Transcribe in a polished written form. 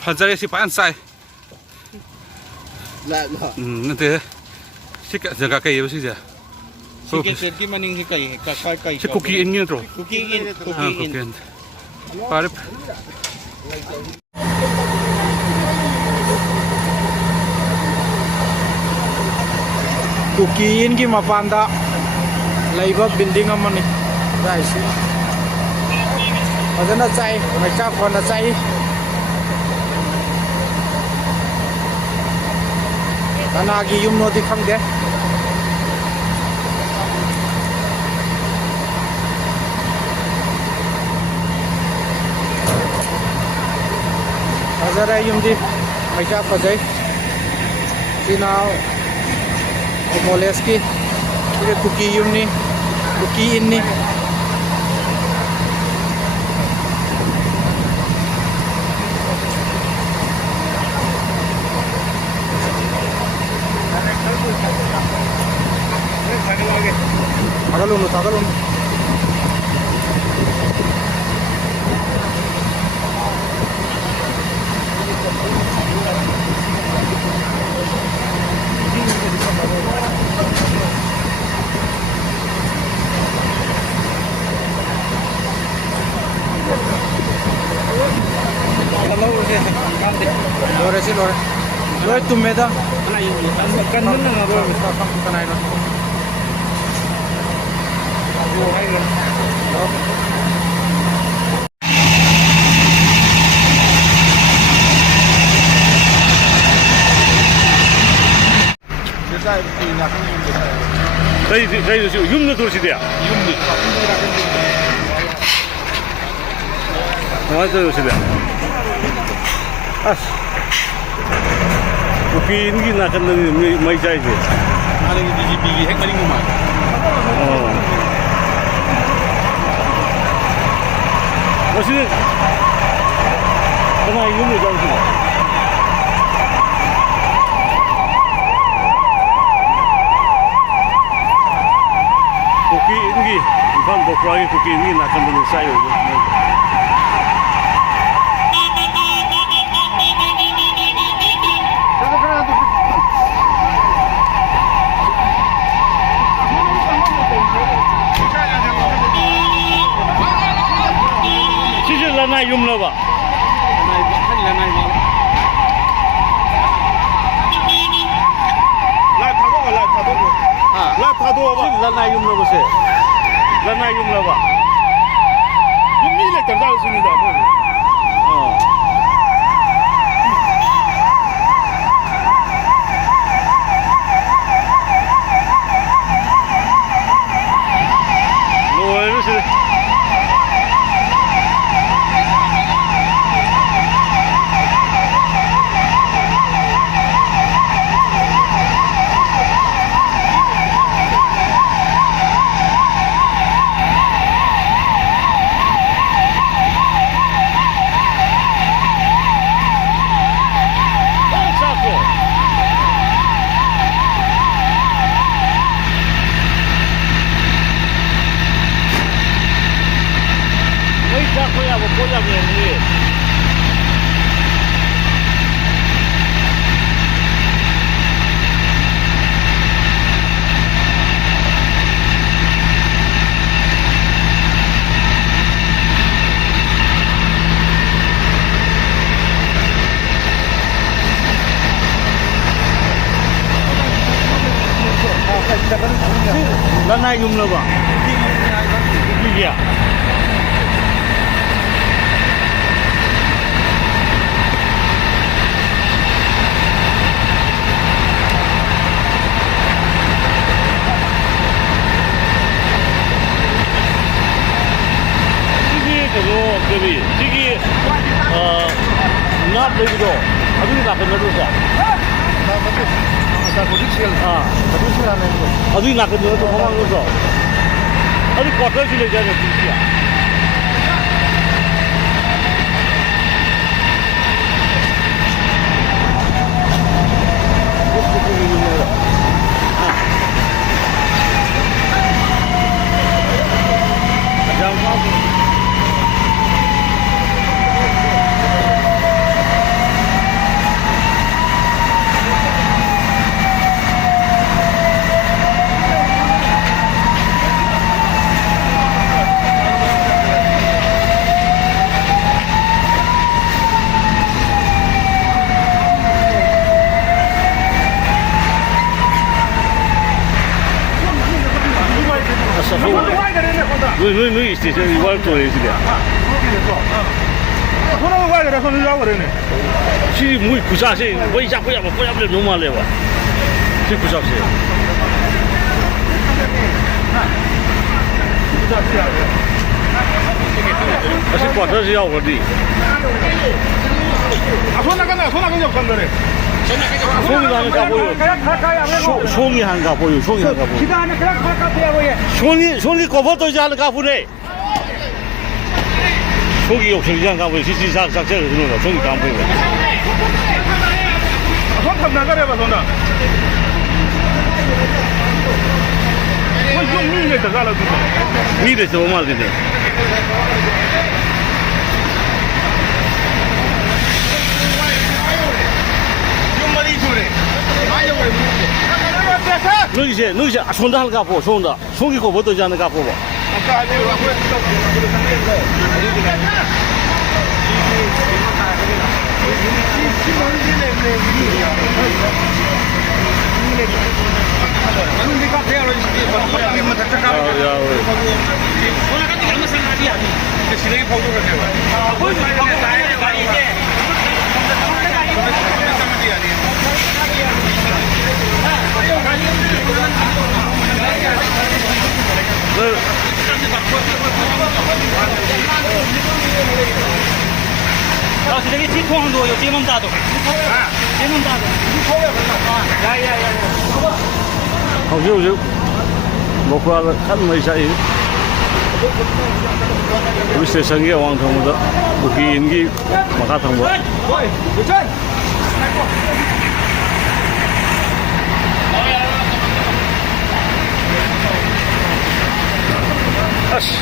Fajare si pan sai. La. Nanti. Si jaga kai apa sih dia? Chicken set ki maning hi kai kai. Si cookie in gitu. Cooking in. Cookie in. Parip. Cookie in ki mapanda laiba building amani. Guys. Fazana chai, mai cha khona chai. Kanagi yum no di khangde. Fazara yum di mai cha phajai. Sinao Moleski, ini cookie yum ni, cookie in ni. Tagalog. Lore sih lore. Lore tumeda. Kan mana ngaro kita naik. Đây là yum nó thôi chứ đấy. Yum đi. Nói thôi chứ đấy. Cookie ini nak kena mai jai je. Ada di DGP hek maning rumah. Oh. Masih. Kena yum ni jauh tu. Cookie ini, bukan bokroy cookie ini nak kena saya. Lanai yum lo ba. Lanai. La thado ba. Lanai yum lo ba se. Lanai yum lo ba. Yum ni le tanda sini da mo. Oh. Lo es. Lanai yum lo ba. Iya. Jadi nak beli tu, aduh nak kena tu sah. Aduh nak kena tu orang tu sah. Aduh kotor sih lejar ni dia. 너희 스테이션 이걸 또 해주랴. 손하고 가야 돼. 손을 잡고 그러네. 시 muy 구사시 뭐 이자 뭐야 너무 말래 봐. 시 구사시. 아시 과터시 야 어디? 손 나간다. 손 나간 적 없던데. 송이 한가 보여. 송이 한가 보여. 송이 한가 보여. 기다려 그냥 가까이야 보여. 송이 거버도 이제 한가 보네. 송이 욕심 한가 보여. 시시작 작작을 그러는 거. 송이 안 보여. 손탑 나가려봐 손나. 좀 밀려 들어가라 좀. 미래서 뭐말 되네. 말이 소리. 많이 오래 너희 손다 할까 보. 손다. 송이 거버도 이제 한가 보고. 아까 아니고 아, 저기 뒤통도 요 대문 다도. 대문 다도. 야야야. hầu một qua khăn mấy say 우리 세상에 왕통보다 우기 인기 막아 통보 아씨